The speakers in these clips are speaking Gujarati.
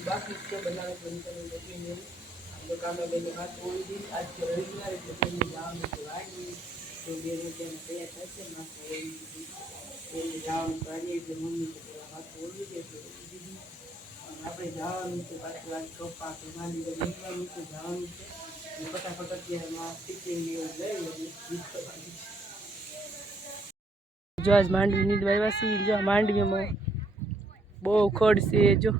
બાકી છે. બનાવે કામે બેને હાથ ઓળી દીધી આજ રવિવાર જવાનું છે. વાગી તો ત્યાં તૈયાર થશે માથે એટલે મમ્મી હાથ ઓળવી દે તો ઓળી દીધી અને આપણે જવાનું છે. પાછું આજ કપા કે માંડી નીકળવાનું છે જવાનું છે ફટાફટ અત્યારે ટિફિન ને એવું જો આજ માંડવીની વાસી જો માંડવીમાં બહુ ખોડ છે, જો.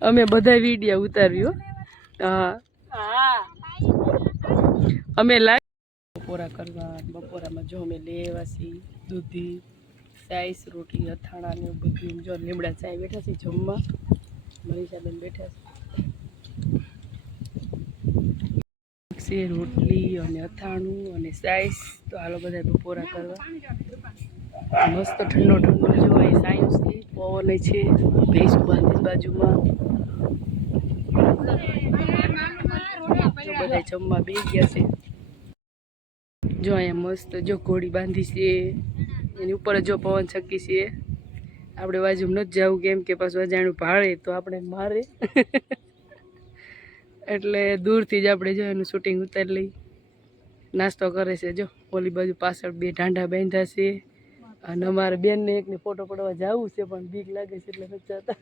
અમે બધા વીડિયો ઉતાર્યો. હા. અમે લાઈ બપોરા કરવા, બપોરામાં જો અમે લેવા છીએ દૂધી, સાઈસ રોટલી અથાણા ને બધું. જો લીમડા ચાય બેઠા છે જમવા. મનીષાબેન બેઠા છે. રોટલી અને અથાણું અને સાઈસ. તો હાલો બધા બપોરા કરવા. મસ્ત ઠંડો ઠંડો જો અહીં સાયન્સ છે પવન છે. ભેંસું બાંધી બાજુમાં. બધા જમવા બે ગયા છે. જો અહીંયા મસ્ત જો ઘોડી બાંધી છે. એની ઉપર જો પવન છકી છે. આપણે બાજુ નથી જવું કેમ કે પાછું અજાણ્યું ભાળે તો આપણે મારે. એટલે દૂરથી જ આપણે જો એનું શૂટિંગ ઉતારી લઈ નાસ્તો કરે છે, જો, ઓલી બાજુ પાછળ બે ઢાંઢા બાંધ્યા છે. અને અમારે બેનને એકને ફોટો પડવા જવું છે, પણ બીક લાગે છે એટલે નથી જતા.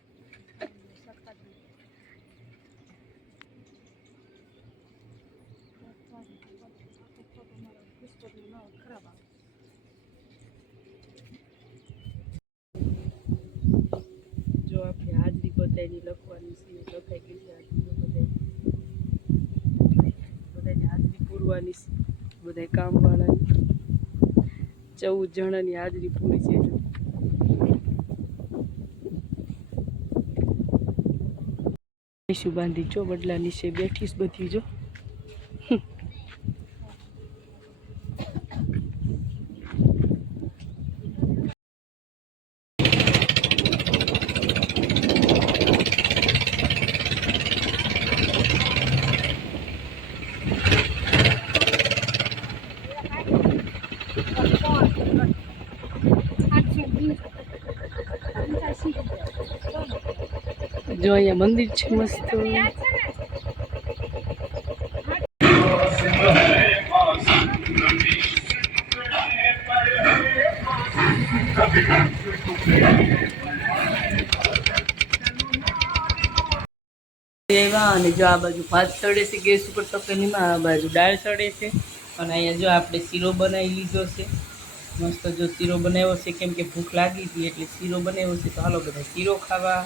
જો આપણે હાજરી બધાની લખવાની છે, લખાઈ ગઈ છે હાજરી બધાય. બધાની હાજરી પૂરવાની છે બધા કામવાળાની. ચૌદ જણાની હાજરી પૂરી છે બાંધી જો વડલા નીચે બેઠીશ બધી જો. જો અહીંયા મંદિર છે મસ્ત. અને જો આ બાજુ ભાત ચડે છે, ગેસ ઉપર તપેલીમાં આ બાજુ દાળ ચડે છે. અને અહીંયા જો આપણે શીરો બનાવી લીધો છે. મસ્ત જો શીરો બનાવ્યો છે, કેમ કે ભૂખ લાગી હતી એટલે શીરો બનાવ્યો છે, તો હાલો બધા શીરો ખાવા.